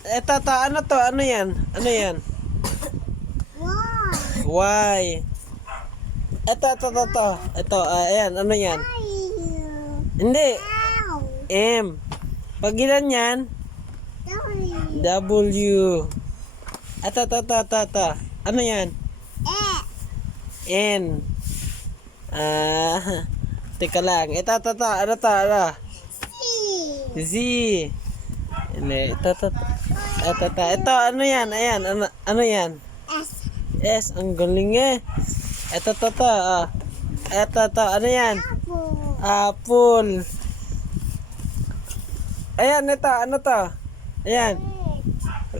Eto, to, ano to? Ano yan? Ano yan? Why? Ito. Ito, ayan, ano yan? Hindi. M. Pag ilan yan? W. Ito. Ano yan? N. Teka lang. Ito. Ano to? Ano? Z. Hindi. Ito. Ito, ano yan? Ayan, ano yan? S. Ang galing eh. Ito. Ito. Ano yan? Apple. Ayan, ito. Ano to? Ayan.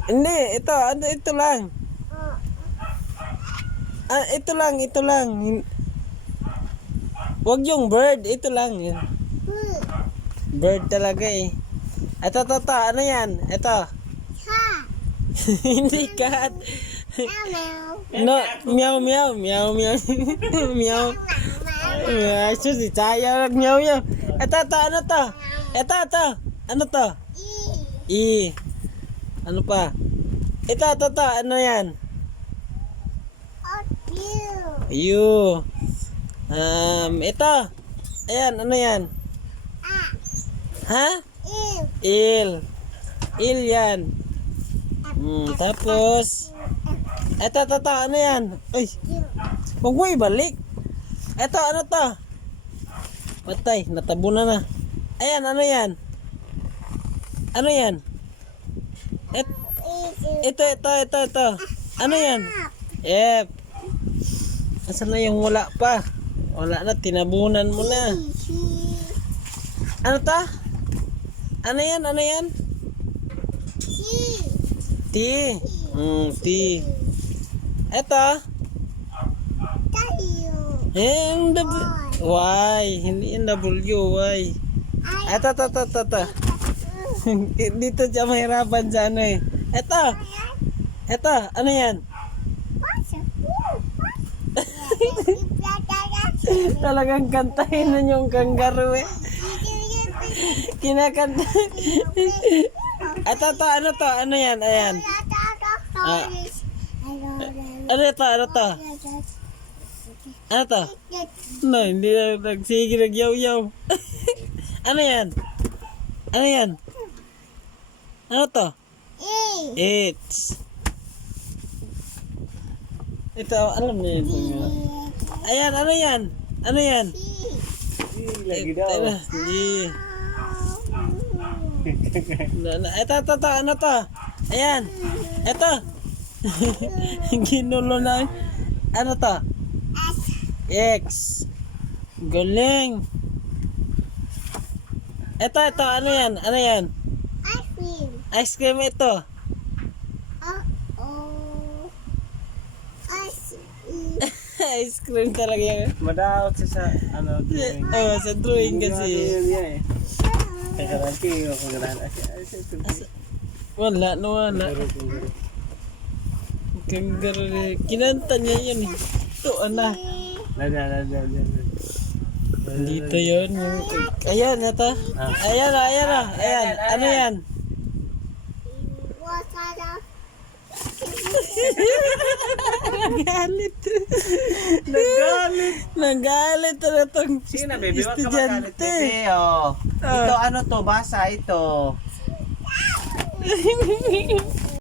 Hindi, ito. Ano, ito lang. Ito lang. Wag yung bird. Ito lang. Bird talaga eh. Ito. Ano yan? Ito. Hindi cat. No, meow. Meow. Susi, saya meow. Ito. Ano to? Ito. Ano to? E. Ano pa? Ito. Ano yan? U. Ito. Ayan, ano yan? Ha? Il yan. Tapos ito, ano yan? Ay, huwag mo ibalik. Ito, ano to? Patay, natabunan na. Ayan, ano yan? Ano yan? Ito. Ano yan? F. Asan na yung wala pa? Wala na, tinabunan mo na. Ano to? Ano yan? T. T. Ito. Y. Hindi yung W. Y. Ito. Dito siya mahirapan sa ano eh. Ito. Ano yan? Talagang kantahin na yung kangaroo eh. Kinakanta. Ito. Ano to? Ano yan? Ayan. Ano to? Ano to? No, hindi na nagsige nagyaw-yaw. Ano yan? Ano to? It's. Ito, alam niyo ito. Ayan, ano yan? Lagi daw. Ito, ano to? Ayan. Ito. Ginulo na. Ano to? X. Galing. Ito, ano yan? Ice cream ito. Ice cream talaga yan. Madaot siya sa ano drawing. Sa drawing kasi. Kakaranti o Wala. Kangaroo. Kinanta niya yun. Ito, ana. Dito yun. Ayan, ito. Ayan. Ano yan? Nagalit na itong Sige na, baby. Wag ka magalit, estudyante. baby. Ito, ano to? Basa ito.